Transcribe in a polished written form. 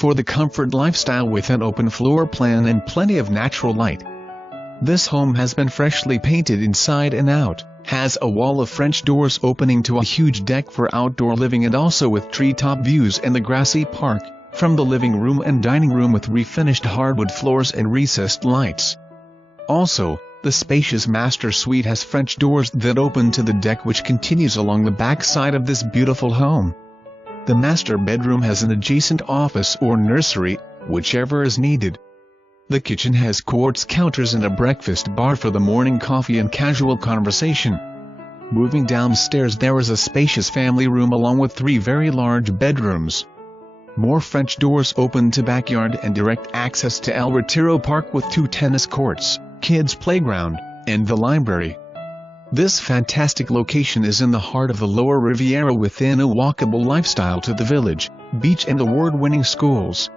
for the comfort lifestyle with an open floor plan and plenty of natural light. This home has been freshly painted inside and out, has a wall of French doors opening to a huge deck for outdoor living and also with treetop views and the grassy park, from the living room and dining room with refinished hardwood floors and recessed lights. Also, the spacious master suite has French doors that open to the deck which continues along the back side of this beautiful home. The master bedroom has an adjacent office or nursery, whichever is needed. The kitchen has quartz counters and a breakfast bar for the morning coffee and casual conversation. Moving downstairs there is a spacious family room along with 3 very large bedrooms. More French doors open to backyard and direct access to El Retiro Park with 2 tennis courts, kids playground, and the library. This fantastic location is in the heart of the Lower Riviera within a walkable lifestyle to the village, beach and award-winning schools.